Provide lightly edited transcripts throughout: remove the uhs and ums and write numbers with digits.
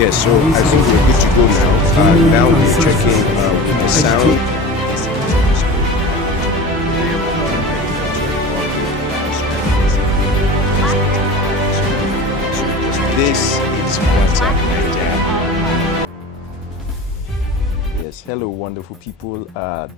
Yeah, so I think we're good to go now. Now we're checking the sound. This is WhatsApp Naija. Yes, hello, wonderful people.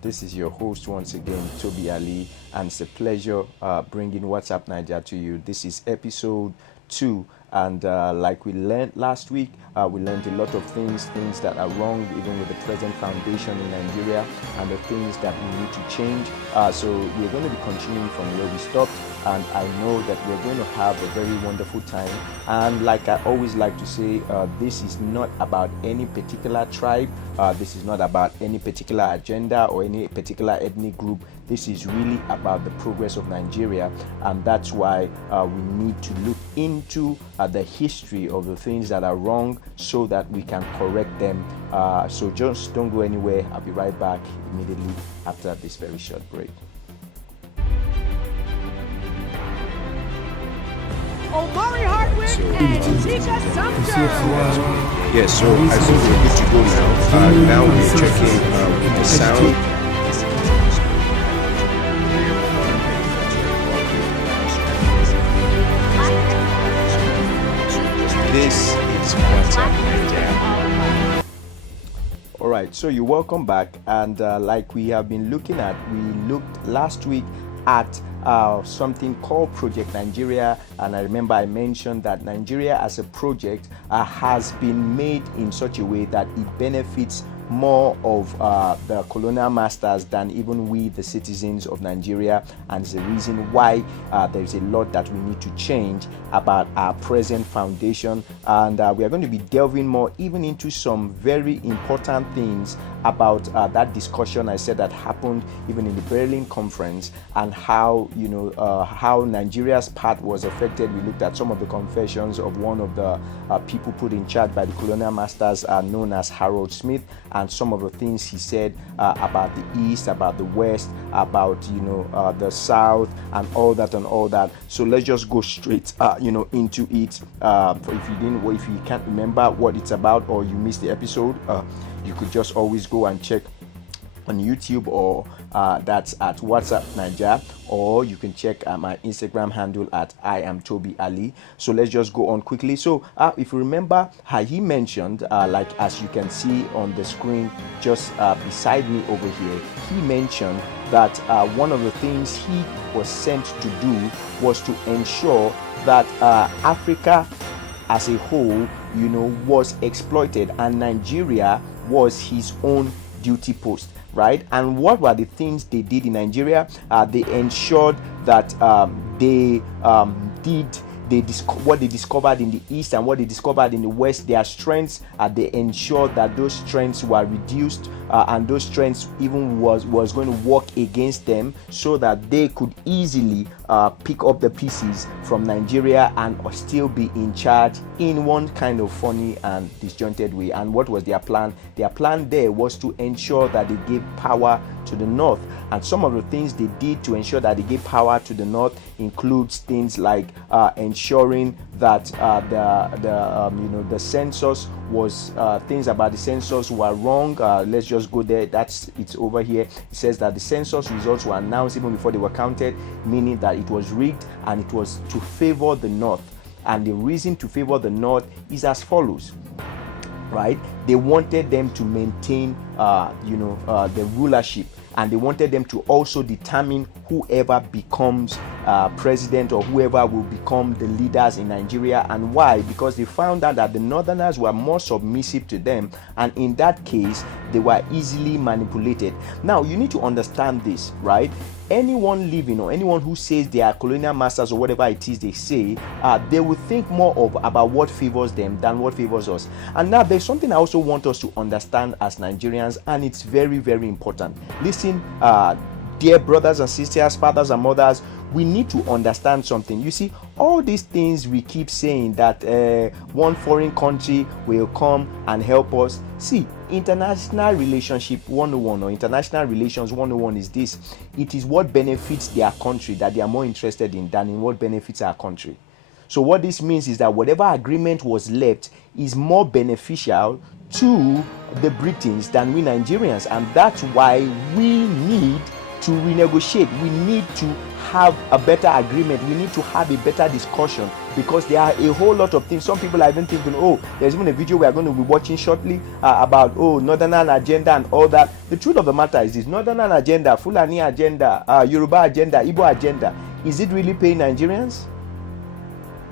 This is your host once again, Tobi Alli, and it's a pleasure bringing WhatsApp Naija to you. This is episode 2, and like we learned last week, we learned a lot of things that are wrong even with the present foundation in Nigeria, and the things that we need to change. So we're going to be continuing from where we stopped, and I know that we're going to have a very wonderful time. And like I always like to say, this is not about any particular tribe, this is not about any particular agenda or any particular ethnic group. This is really about the progress of Nigeria, and that's why we need to look into the history of the things that are wrong so that we can correct them. So just don't go anywhere. I'll be right back immediately after this very short break. Omari Hardwick and Tika Sumter. Yeah, so I think we're good to go now. Now we're checking the sound. This is WhatsApp Naija. All right, so you're welcome back, and like we have been looking at, we looked last week at something called Project Nigeria, and I remember I mentioned that Nigeria as a project has been made in such a way that it benefits more of the colonial masters than even we, the citizens of Nigeria, and it's the reason why there's a lot that we need to change about our present foundation. And we are going to be delving more even into some very important things about that discussion I said that happened even in the Berlin conference, and how how Nigeria's part was affected. We looked at some of the confessions of one of the people put in charge by the colonial masters, known as Harold Smith, and some of the things he said about the East, about the West, about the South, and all that. So let's just go straight into it. If you can't remember what it's about, or you missed the episode, you could just always go and check on YouTube, or that's at WhatsApp Naija, or you can check my Instagram handle at I am Tobi Alli. So let's just go on quickly. So if you remember, he mentioned, like as you can see on the screen just beside me over here, he mentioned that one of the things he was sent to do was to ensure that Africa as a whole, was exploited, and Nigeria was his own duty post, right? And what were the things they did in Nigeria? They ensured that what they discovered in the East and what they discovered in the West, their strengths, they ensured that those strengths were reduced, and those strengths even was going to work against them, so that they could easily pick up the pieces from Nigeria and still be in charge in one kind of funny and disjointed way. And what was their plan? Their plan there was to ensure that they gave power to the North. And some of the things they did to ensure that they gave power to the North includes things like ensuring that the census was things about the census were wrong. Let's just go there. It's over here. It says that the census results were announced even before they were counted, meaning that it was rigged, and it was to favor the North. And the reason to favor the North is as follows. Right? They wanted them to maintain the rulership, and they wanted them to also determine whoever becomes president, or whoever will become the leaders in Nigeria. And why? Because they found out that the Northerners were more submissive to them, and in that case they were easily manipulated. Now you need to understand this, right? Anyone living, or anyone who says they are colonial masters or whatever it is they say, they will think more about what favors them than what favors us. And now there's something I also want us to understand as Nigerians, and it's very, very important. Listen, dear brothers and sisters, fathers and mothers, we need to understand something. You see, all these things we keep saying that one foreign country will come and help us. See, international relationship 101 or international relations 101 is this: it is what benefits their country that they are more interested in than in what benefits our country. So what this means is that whatever agreement was left is more beneficial to the Britons than we Nigerians, and that's why we need to renegotiate. We need to have a better agreement. We need to have a better discussion, because there are a whole lot of things. Some people are even thinking, oh, there's even a video we are going to be watching shortly about Northern agenda and all that. The truth of the matter is this: Northern agenda, Fulani agenda, Yoruba agenda, Igbo agenda, is it really paying Nigerians?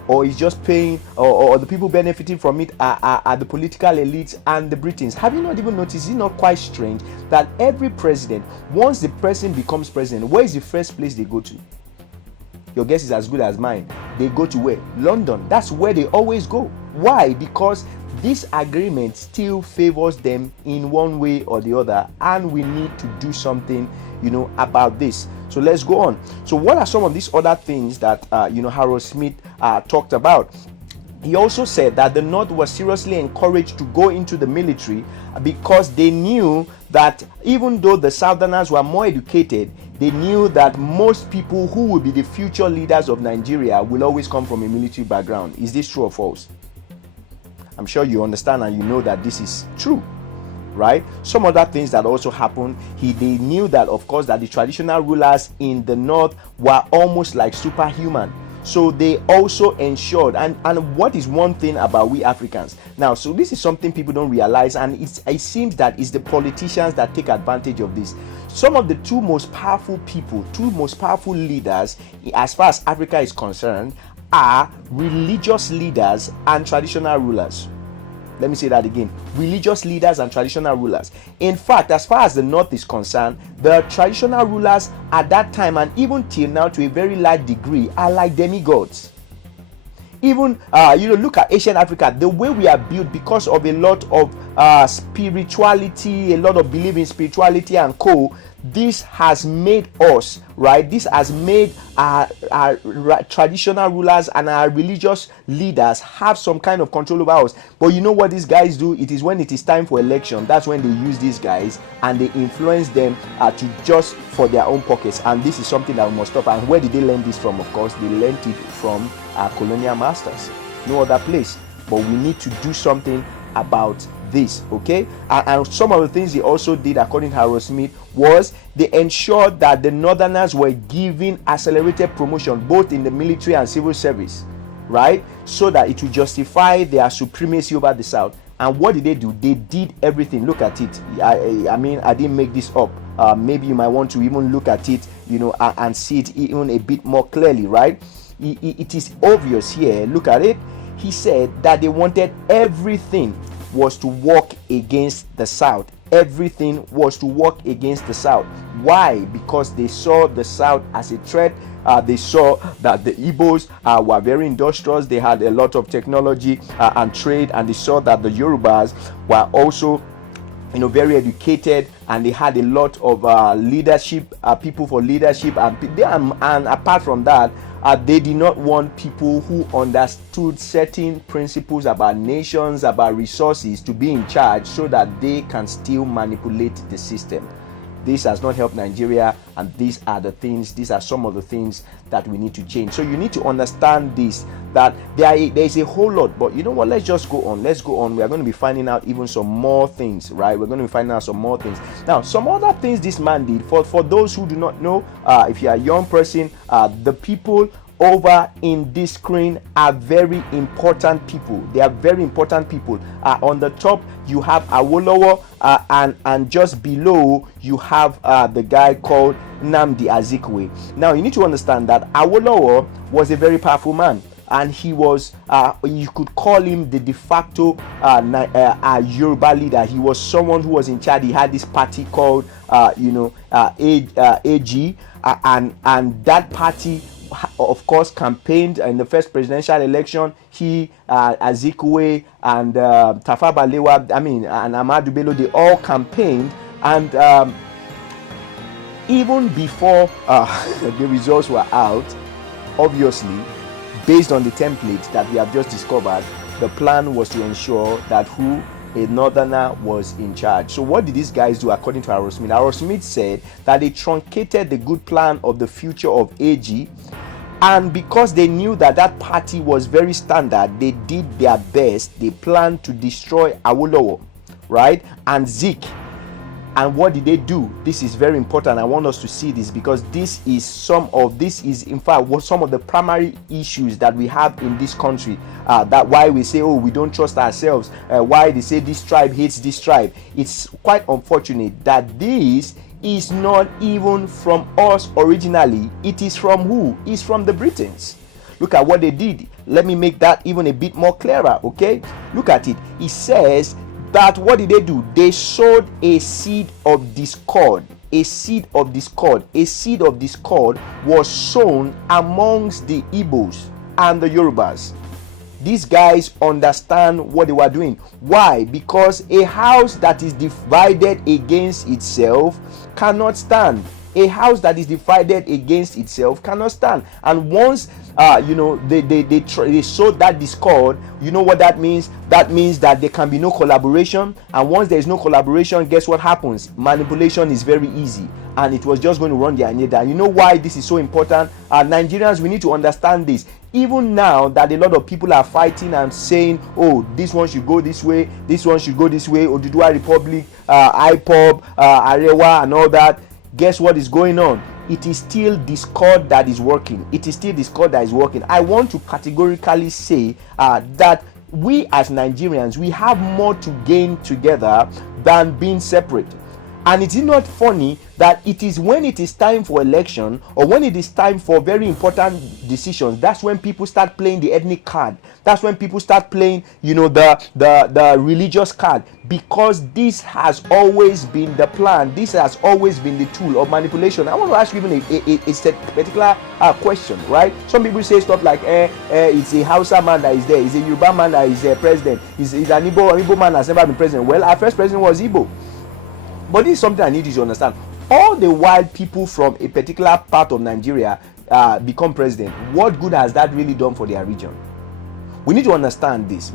Or is just paying, or the people benefiting from it are the political elites and the Britons? Have you not even noticed? Is it not quite strange that every president, once the person becomes president, where is the first place they go to? Your guess is as good as mine. They go to where? London. That's where they always go. Why? Because this agreement still favors them in one way or the other, and we need to do something, about this. So let's go on. So what are some of these other things that Harold Smith talked about? He also said that the North was seriously encouraged to go into the military because they knew that even though the Southerners were more educated, they knew that most people who will be the future leaders of Nigeria will always come from a military background. Is this true or false? I'm sure you understand and you know that this is true, right? Some other things that also happened, they knew that, of course, that the traditional rulers in the North were almost like superhuman. So they also ensured, and what is one thing about we Africans now, so this is something people don't realize, and it seems that it's the politicians that take advantage of this. Some of the two most powerful leaders as far as Africa is concerned are religious leaders and traditional rulers. Let me say that again: religious leaders and traditional rulers. In fact, as far as the North is concerned, the traditional rulers at that time, and even till now to a very large degree, are like demigods. Even look at ancient Africa, the way we are built, because of a lot of spirituality, a lot of belief in spirituality and co. This has made us, right? This has made our traditional rulers and our religious leaders have some kind of control over us. But you know what these guys do? It is when it is time for election, that's when they use these guys and they influence them to just for their own pockets. And this is something that we must stop. And where did they learn this from? Of course, they learned it from our colonial masters. No other place. But we need to do something about this, okay? And some of the things they also did, according to Harold Smith, was they ensured that the Northerners were given accelerated promotion both in the military and civil service, right? So that it would justify their supremacy over the South. And what did they do? They did everything. Look at it. I mean, I didn't make this up. Maybe you might want to even look at it, and see it even a bit more clearly, right? It is obvious here. Look at it. He said that they wanted everything was to work against the South. Everything was to work against the South. Why? Because they saw the South as a threat. They saw that the Igbos were very industrious. They had a lot of technology and trade, and they saw that the Yorubas were also very educated, and they had a lot of leadership, people for leadership, and apart from that, they did not want people who understood certain principles about nations, about resources, to be in charge so that they can still manipulate the system. This has not helped Nigeria, and these are some of the things that we need to change. So you need to understand this, that there is a whole lot, but you know what, let's just go on. We are going to be finding out even some more things, right? We're going to be finding out some more things. Now, some other things this man did, for those who do not know, if you are a young person, the people over in this screen are very important people. They are very important people. On the top you have Awolowo, and just below you have the guy called Nnamdi Azikiwe. Now you need to understand that Awolowo was a very powerful man, and he was you could call him the de facto Yoruba leader. He was someone who was in charge. He had this party called AG, and that party, of course, campaigned in the first presidential election. He, Azikiwe, and Tafawa Balewa, and Ahmadu Bello, they all campaigned, and even before the results were out, obviously, based on the template that we have just discovered, the plan was to ensure that a northerner was in charge. So what did these guys do according to Harold Smith? Harold Smith said that they truncated the good plan of the future of AG And because they knew that that party was very standard, they did their best. They planned to destroy Awolowo, right, and Zik. And what did they do? This is very important. I want us to see this, because this is in fact some of the primary issues that we have in this country. That why we say, oh, we don't trust ourselves. Why they say this tribe hates this tribe. It's quite unfortunate that this is not even from us originally. It is from who? It's from the Britons. Look at what they did. Let me make that even a bit more clearer. Okay, look at it. It says that what did they do? They sowed a seed of discord. A seed of discord. A seed of discord was sown amongst the Igbos and the Yorubas. These guys understand what they were doing. Why? Because a house that is divided against itself cannot stand. A house that is divided against itself cannot stand. And once they sowed that discord, you know what that means? That means that there can be no collaboration. And once there is no collaboration, guess what happens? Manipulation is very easy. And it was just going to run their agenda. You know why this is so important? Nigerians, we need to understand this. Even now that a lot of people are fighting and saying, oh, this one should go this way, this one should go this way, Oduduwa Republic, IPOB, Arewa and all that, guess what is going on? It is still discord that is working. It is still discord that is working. I want to categorically say that we as Nigerians, we have more to gain together than being separate. And it is not funny that it is when it is time for election, or when it is time for very important decisions, that's when people start playing the ethnic card. That's when people start playing, the religious card, because this has always been the plan. This has always been the tool of manipulation. I want to ask you even a particular question, right? Some people say stuff like, it's a Hausa man that is there, it's a Yoruba man that is president, it's an Igbo man that's never been president. Well, our first president was Igbo. But this is something I need you to understand. All the while people from a particular part of Nigeria become president, what good has that really done for their region? We need to understand this.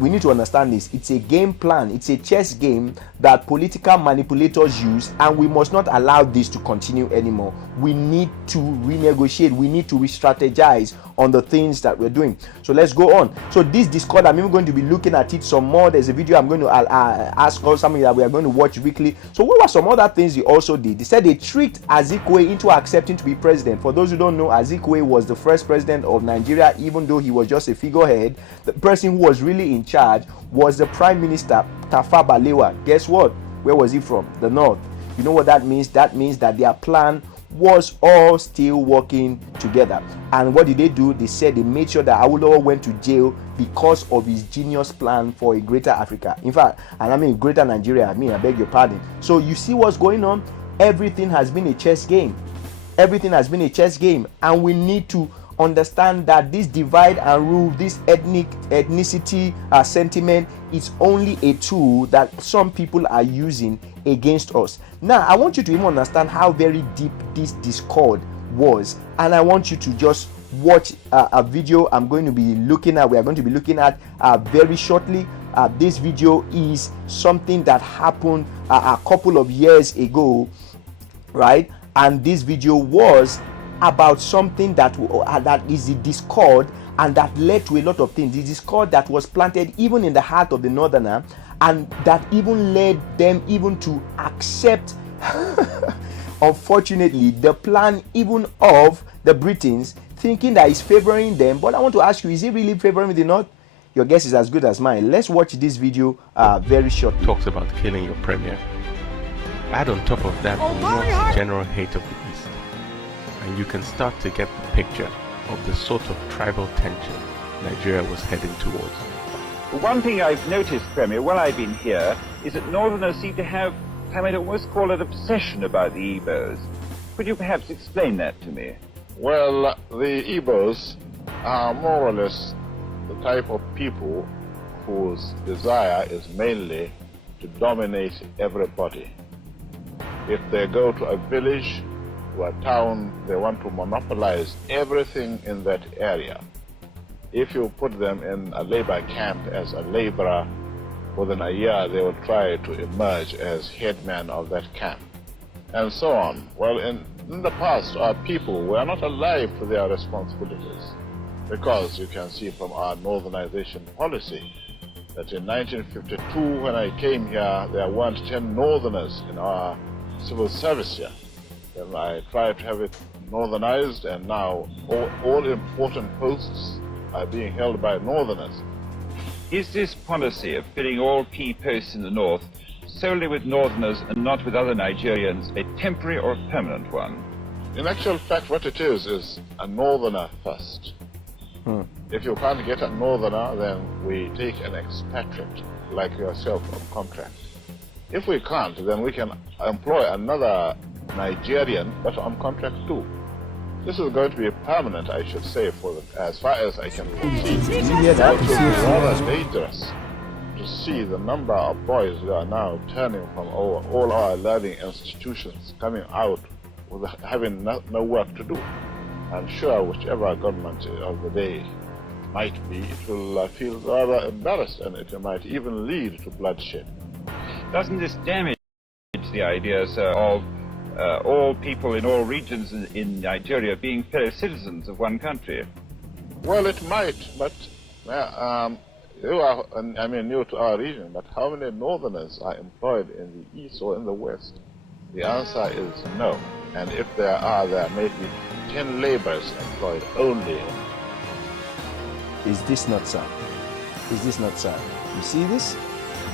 It's a game plan. It's a chess game that political manipulators use, and we must not allow this to continue anymore. We need to renegotiate. We need to re-strategize on the things that we're doing. So let's go on. So this Discord, I'm even going to be looking at it some more. There's a video I'm going to ask or something that we are going to watch weekly. So what were some other things they also did? They said they tricked Azikiwe into accepting to be president. For those who don't know, Azikiwe was the first president of Nigeria, even though he was just a figurehead. The person who was really in charge was the Prime Minister Tafawa Balewa. Guess what? Where was he from? The north. You know what that means? That means that their plan was all still working together. And what did they do? They said they made sure that Awolowo went to jail because of his genius plan for a greater Africa. In fact, and I mean greater Nigeria. I beg your pardon. So you see what's going on? Everything has been a chess game. Everything has been a chess game. And we need to understand that this divide and rule, this ethnicity sentiment, is only a tool that some people are using against us. Now, I want you to even understand how very deep this discord was, and I want you to just watch a video we are going to be looking at very shortly. This video is something that happened a couple of years ago, right? And this video was about something that is the discord, and that led to a lot of things. The discord that was planted even in the heart of the northerner, and that even led them even to accept unfortunately the plan even of the Britons, thinking that it's favoring them. But I want to ask you, is it really favoring the north? Your guess is as good as mine. Let's watch this video very shortly. Talks about killing your premier. Add on top of that the general hate of the East, and you can start to get the picture of the sort of tribal tension Nigeria was heading towards. One thing I've noticed, Premier, while I've been here, is that Northerners seem to have, I might almost call it, obsession about the Igbos. Could you perhaps explain that to me? Well, the Igbos are more or less the type of people whose desire is mainly to dominate everybody. If they go to a village, to a town, they want to monopolize everything in that area. If you put them in a labor camp as a laborer, within a year they will try to emerge as headman of that camp. and so on. Well, in the past, our people were not alive to their responsibilities, because you can see from our northernization policy that in 1952, when I came here, there weren't 10 northerners in our civil service here. Then I tried to have it northernized, and now all important posts are being held by northerners. Is this policy of filling all key posts in the north solely with northerners and not with other Nigerians a temporary or a permanent one? In actual fact, what it is a northerner first. If you can't get a northerner, then we take an expatriate like yourself on contract. If we can't, then we can employ another Nigerian, but on contract too. This is going to be permanent, I should say, as far as I can foresee. It's rather dangerous to see the number of boys who are now turning from all our learning institutions, coming out with having no work to do. I'm sure whichever government of the day might be, it will feel rather embarrassed, and it might even lead to bloodshed. Doesn't this damage the idea, sir, of all people in all regions in Nigeria being fellow citizens of one country? Well, it might, but you are, new to our region, but how many northerners are employed in the east or in the west? The answer is no. And if there are, there may be 10 laborers employed only. Is this not sad? Is this not sad? You see this?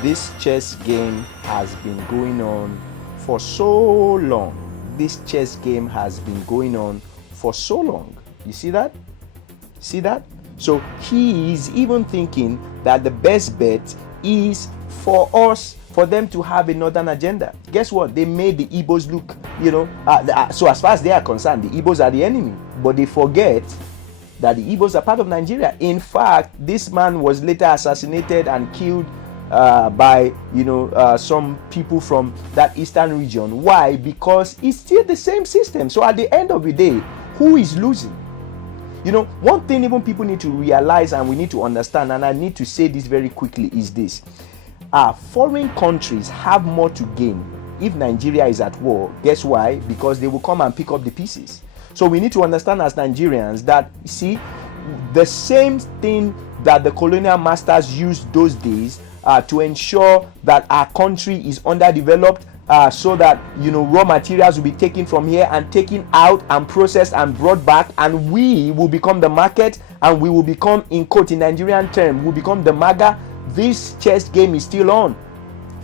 This chess game has been going on for so long. This chess game has been going on for so long. You see that? See that? So he is even thinking that the best bet is for us, for them to have a northern agenda. Guess what? They made the Igbos look, so as far as they are concerned, the Igbos are the enemy. But they forget that the Igbos are part of Nigeria. In fact, this man was later assassinated and killed by some people from that eastern region. Why? Because it's still the same system. So at the end of the day, who is losing? One thing even people need to realize, and we need to understand, and I need to say this very quickly, is this. Foreign countries have more to gain if Nigeria is at war. Guess why? Because they will come and pick up the pieces. So we need to understand as Nigerians that, see, the same thing that the colonial masters used those days to ensure that our country is underdeveloped, so that raw materials will be taken from here and taken out and processed and brought back, and we will become the market, and we will become, in quote, in Nigerian term, will become the MAGA. This chess game is still on.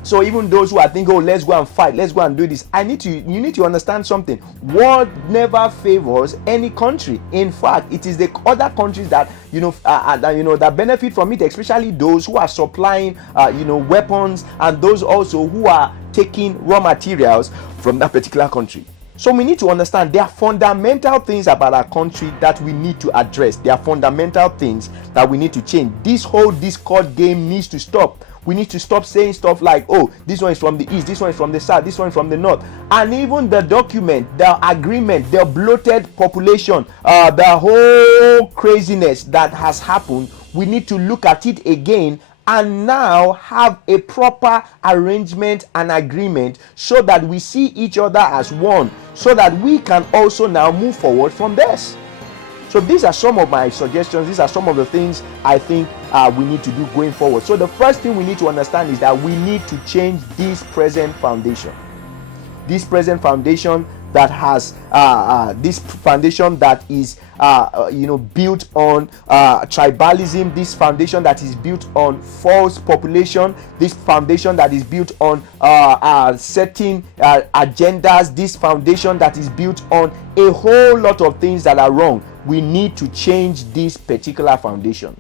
So even those who are thinking, oh, let's go and fight, let's go and do this, you need to understand something. War never favors any country. In fact, it is the other countries that that benefit from it, especially those who are supplying weapons, and those also who are taking raw materials from that particular country. So we need to understand there are fundamental things about our country that we need to address. There are fundamental things that we need to change. This whole discord game needs to stop. We need to stop saying stuff like, oh, this one is from the east, this one is from the south, this one is from the north. And even the document, the agreement, the bloated population, the whole craziness that has happened, we need to look at it again and now have a proper arrangement and agreement, so that we see each other as one, so that we can also now move forward from this. So these are some of my suggestions. These are some of the things I think we need to do going forward. So the first thing we need to understand is that we need to change this present foundation. This present foundation that has this foundation that is built on tribalism, this foundation that is built on false population, this foundation that is built on setting agendas, this foundation that is built on a whole lot of things that are wrong. We need to change this particular foundation.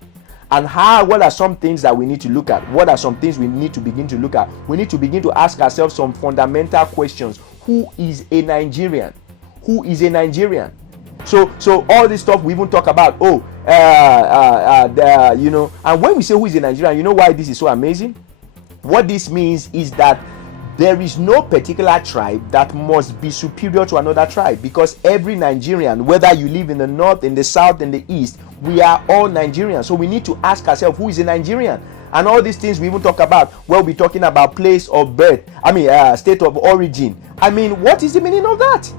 And what are some things that we need to look at? What are some things we need to begin to look at? We need to begin to ask ourselves some fundamental questions. Who is a Nigerian? Who is a Nigerian? So all this stuff we even talk about, and when we say who is a Nigerian, you know why this is so amazing? What this means is that there is no particular tribe that must be superior to another tribe, because every Nigerian, whether you live in the north, in the south, in the east, we are all Nigerians. So we need to ask ourselves, who is a Nigerian? And all these things we even talk about, we'll be talking about place of birth, state of origin, I mean, what is the meaning of that?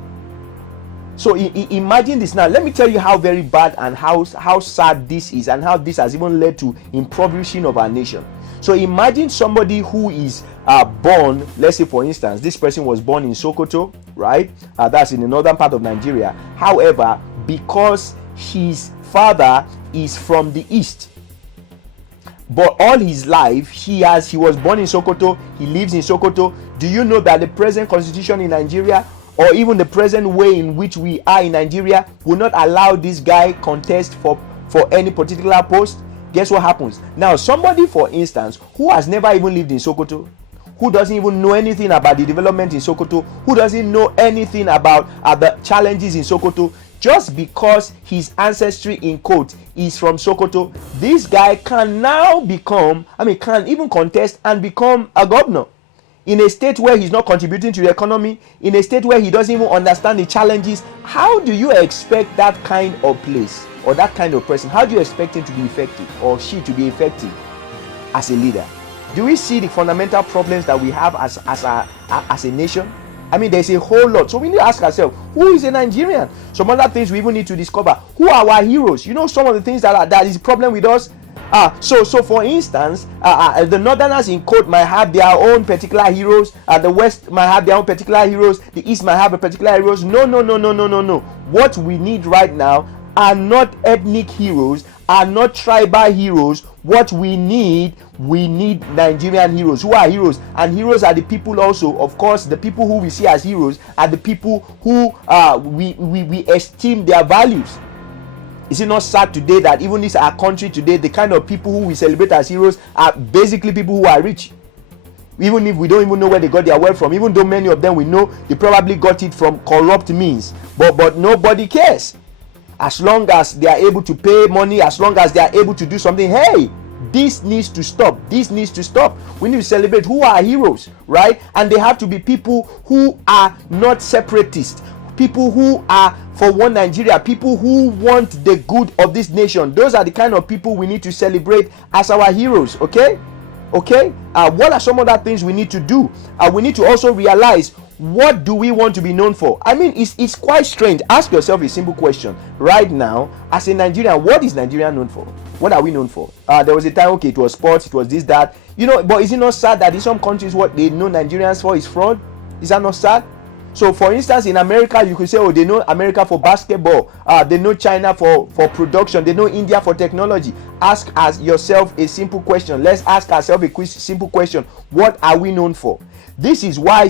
So imagine this now. Let me tell you how very bad and how sad this is, and how this has even led to impoverishing of our nation. So imagine somebody who is born, let's say for instance, this person was born in Sokoto, right? That's in the northern part of Nigeria. However, because his father is from the east, but all his life he was born in Sokoto, he lives in Sokoto. Do you know that the present constitution in Nigeria, or even the present way in which we are in Nigeria, will not allow this guy contest for any particular post? Guess what happens? Now, somebody, for instance, who has never even lived in Sokoto, who doesn't even know anything about the development in Sokoto, who doesn't know anything about the challenges in Sokoto, just because his ancestry in quote is from Sokoto, this guy can now can even contest and become a governor in a state where he's not contributing to the economy, in a state where he doesn't even understand the challenges. How do you expect that kind of place or that kind of person, how do you expect him to be effective, or she to be effective as a leader? Do we see the fundamental problems that we have as a nation? I mean, there's a whole lot. So we need to ask ourselves, who is a Nigerian? Some other things we even need to discover. Who are our heroes? You know, some of the things that is a problem with us. So for instance, the northerners in quote might have their own particular heroes. The west might have their own particular heroes. The east might have a particular heroes. No. What we need right now are not ethnic heroes, are not tribal heroes. What we need Nigerian heroes. Who are heroes? And heroes are the people also, of course, the people who we see as heroes are the people who we esteem their values. Is it not sad today that even this our country today, the kind of people who we celebrate as heroes are basically people who are rich? Even if we don't even know where they got their wealth from, even though many of them we know they probably got it from corrupt means, but nobody cares. As long as they are able to pay money, as long as they are able to do something, hey, this needs to stop. This needs to stop. We need to celebrate who are heroes, right? And they have to be people who are not separatists, people who are for one Nigeria, people who want the good of this nation. Those are the kind of people we need to celebrate as our heroes. Okay. What are some other things we need to do? We need to also realize, what do we want to be known for? I mean, it's quite strange. Ask yourself a simple question right now. As a Nigerian, what is Nigeria known for? What are we known for? There was a time, okay, it was sports, it was this, that, you know. But is it not sad that in some countries what they know Nigerians for is fraud? Is that not sad? So for instance, in America, you could say, oh, they know America for basketball, they know China for production, they know India for technology. Ask yourself a simple question. Let's ask ourselves a simple question. What are we known for? This is why,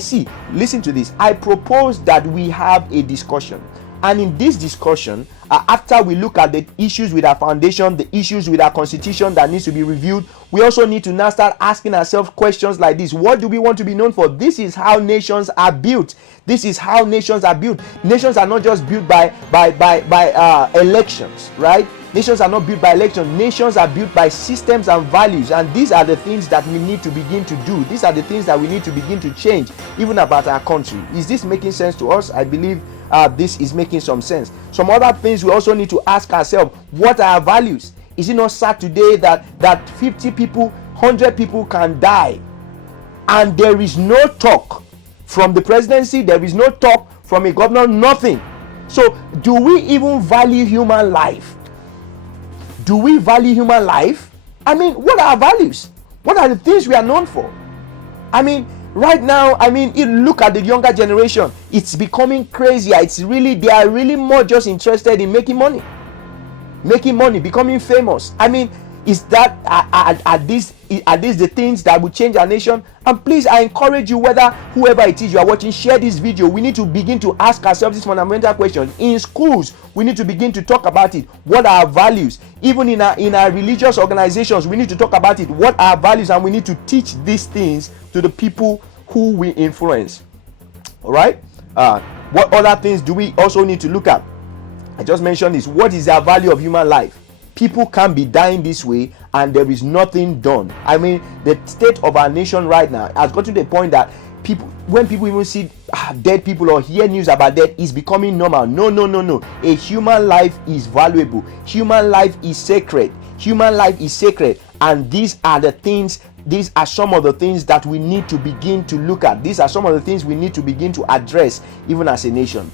listen to this. I propose that we have a discussion. And in this discussion, after we look at the issues with our foundation, the issues with our constitution that needs to be reviewed, we also need to now start asking ourselves questions like this. What do we want to be known for? This is how nations are built. This is how nations are built. Nations are not just built by elections, right? Nations are not built by elections. Nations are built by systems and values. And these are the things that we need to begin to do. These are the things that we need to begin to change, even about our country. Is this making sense to us? I believe this is making some sense. Some other things we also need to ask ourselves, what are our values? Is it not sad today that 50 people, 100 people can die, and there is no talk from the presidency, there is no talk from a governor, nothing? So do we even value human life? Do we value human life? I mean, what are our values? What are the things we are known for? I mean, right now, you look at the younger generation, it's becoming crazier. They are really more just interested in making money, becoming famous. I mean, is that are these the things that will change our nation? And please, I encourage you, whoever it is you are watching, share this video. We need to begin to ask ourselves this fundamental question. In schools, we need to begin to talk about it. What are our values? Even in our religious organizations, we need to talk about it. What are our values? And we need to teach these things to the people who we influence. All right. What other things do we also need to look at? I just mentioned this. What is the value of human life? People can't be dying this way and there is nothing done. I mean, the state of our nation right now has got to the point that when people even see dead people or hear news about death, is becoming normal. No. A human life is valuable. Human life is sacred. Human life is sacred. And these are the things These are some of the things that we need to begin to look at. These are some of the things we need to begin to address even as a nation.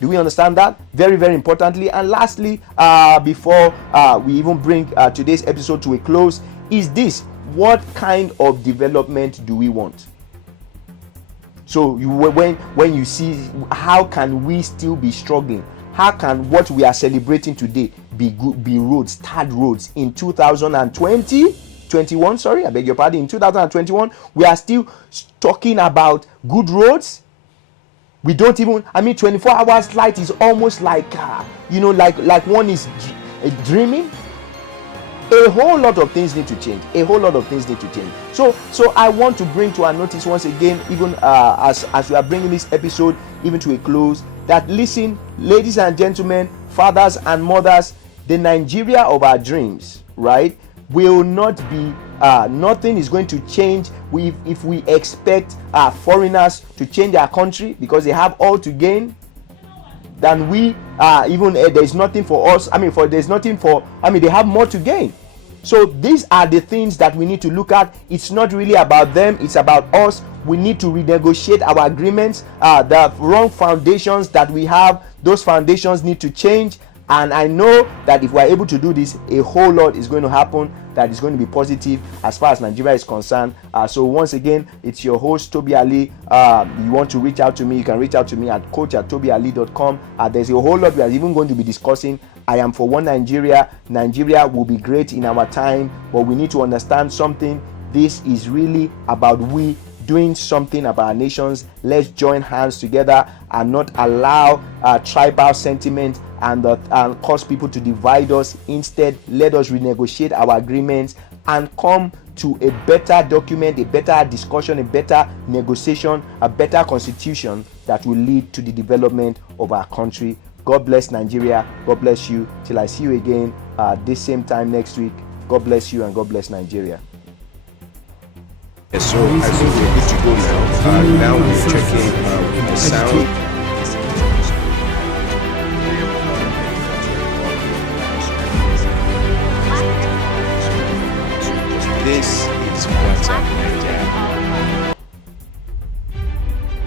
Do we understand that? Very, very importantly. And lastly, before we even bring today's episode to a close, is this: what kind of development do we want? So when you see, how can we still be struggling? How can what we are celebrating today be roads, third roads in 2021? Sorry, I beg your pardon. In 2021, we are still talking about good roads. We don't even, 24 hours light is almost like, like one is dreaming. A whole lot of things need to change. So I want to bring to our notice once again, even as we are bringing this episode even to a close, that listen, ladies and gentlemen, fathers and mothers, the Nigeria of our dreams, right, will not be, nothing is going to change if we expect foreigners to change our country, because they have all to gain than we, there's nothing for us. They have more to gain. So these are the things that we need to look at. It's not really about them, it's about us. We need to renegotiate our agreements. The wrong foundations that we have, those foundations need to change. And I know that if we are able to do this, a whole lot is going to happen that is going to be positive as far as Nigeria is concerned. So once again, it's your host, Tobi Alli. You want to reach out to me, you can reach out to me at coach@tobialli.com. There's a whole lot we are even going to be discussing. I am for one Nigeria. Nigeria will be great in our time, but we need to understand something. This is really about we doing something about our nations. Let's join hands together and not allow tribal sentiment and cause people to divide us. Instead, let us renegotiate our agreements and come to a better document, a better discussion, a better negotiation, a better constitution that will lead to the development of our country. God bless Nigeria. God bless you. Till I see you again this same time next week. God bless you and God bless Nigeria. So I think we're good to go now. Now we're checking the sound. This is WhatsApp Naija.